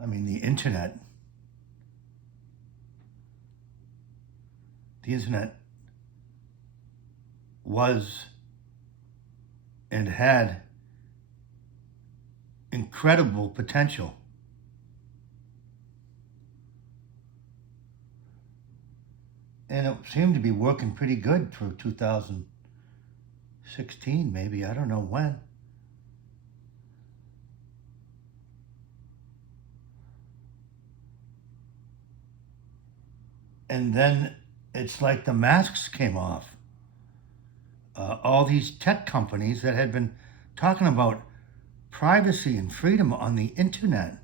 I mean, the internet was and had incredible potential. And it seemed to be working pretty good through 2016, maybe. I don't know when. And then it's like the masks came off. All these tech companies that had been talking about privacy and freedom on the internet.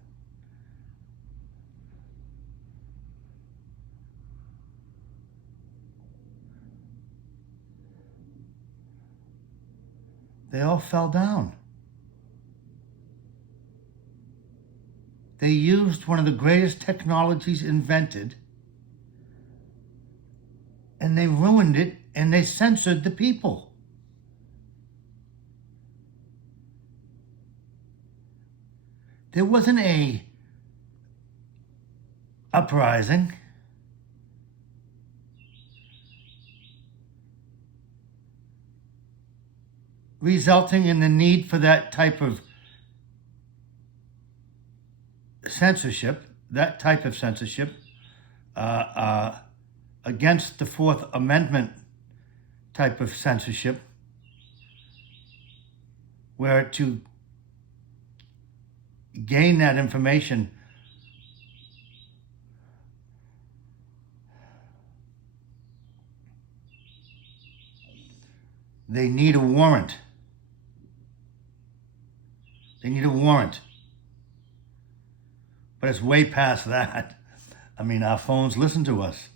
They all fell down. They used one of the greatest technologies invented, and they ruined it, and they censored the people. There wasn't a uprising. Resulting in the need for that type of censorship, against the Fourth Amendment type of censorship, where to gain that information, they need a warrant. They need a warrant. But it's way past that. I mean, our phones listen to us.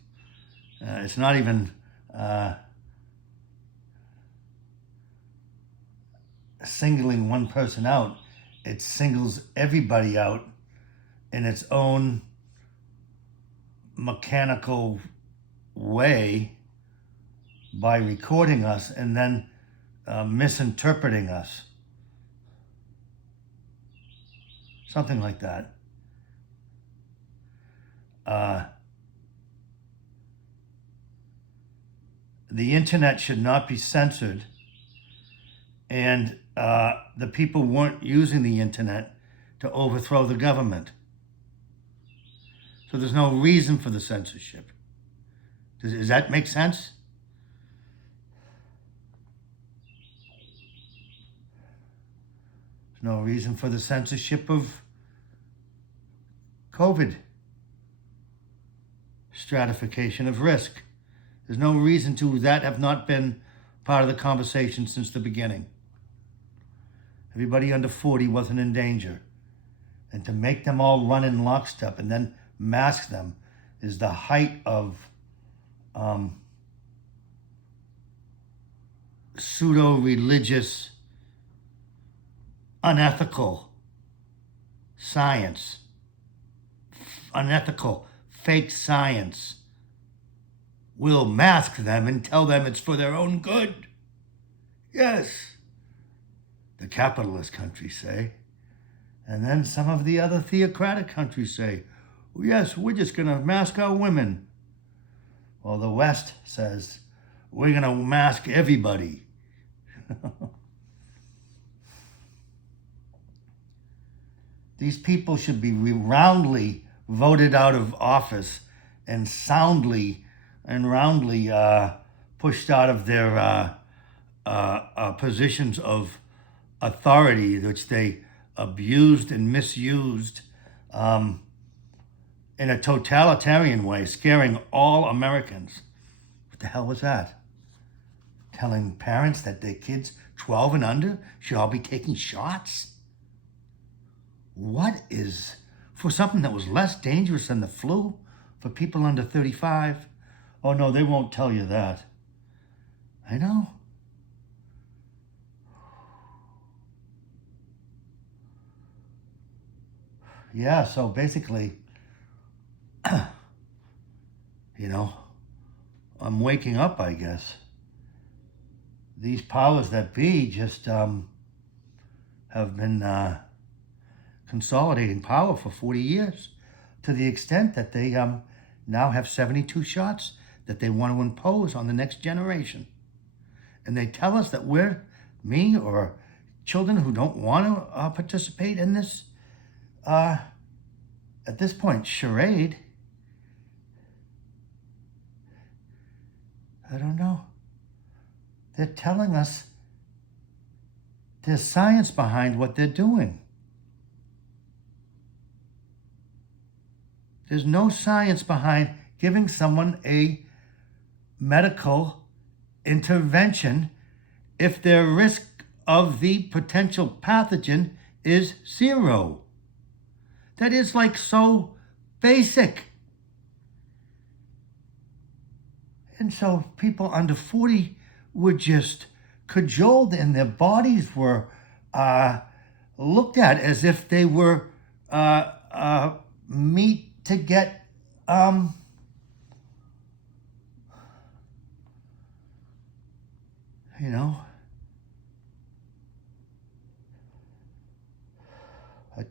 It's not even singling one person out. It singles everybody out in its own mechanical way by recording us and then misinterpreting us. Something like that. The internet should not be censored, and the people weren't using the internet to overthrow the government. So there's no reason for the censorship. Does that make sense? There's no reason for the censorship of COVID. Stratification of risk. There's no reason to that have not been part of the conversation since the beginning. Everybody under 40 wasn't in danger. And to make them all run in lockstep and then mask them is the height of pseudo-religious, unethical science. Unethical, fake science. We'll mask them and tell them it's for their own good. Yes, the capitalist countries say. And then some of the other theocratic countries say, well, yes, we're just going to mask our women. Well, the West says, we're going to mask everybody. These people should be roundly voted out of office and soundly and roundly pushed out of their positions of authority, which they abused and misused in a totalitarian way, scaring all Americans. What the hell was that? Telling parents that their kids 12 and under should all be taking shots? What is, for something that was less dangerous than the flu for people under 35? Oh no, they won't tell you that. I know. Yeah, so basically, I'm waking up, I guess. These powers that be just have been consolidating power for 40 years, to the extent that they now have 72 shots that they want to impose on the next generation. And they tell us that me or children who don't want to participate in this, at this point, charade. I don't know. They're telling us there's science behind what they're doing. There's no science behind giving someone a medical intervention if their risk of the potential pathogen is 0. That is like so basic. And so people under 40 were just cajoled, and their bodies were looked at as if they were meat to get a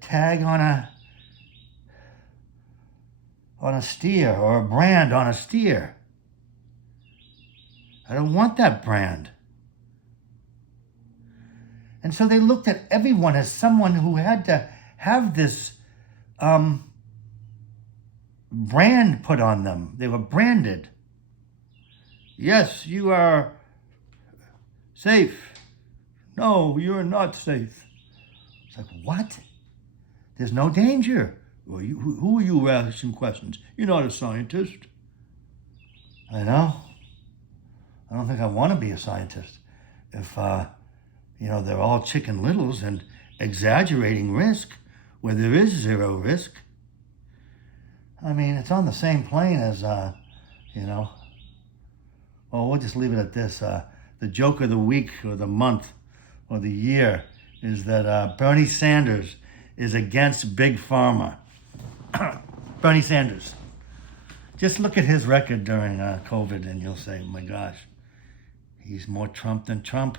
tag on a steer, or a brand on a steer. I don't want that brand. And so they looked at everyone as someone who had to have this brand put on them. They were branded. Yes, you are safe. No, you're not safe. It's like, what? There's no danger. Well, who are you asking questions? You're not a scientist. I know. I don't think I want to be a scientist if, they're all Chicken Littles and exaggerating risk where there is 0 risk. I mean, it's on the same plane as, well, we'll just leave it at this. The joke of the week or the month or the year is that Bernie Sanders is against Big Pharma. Bernie Sanders. Just look at his record during COVID and you'll say, oh my gosh, he's more Trump than Trump.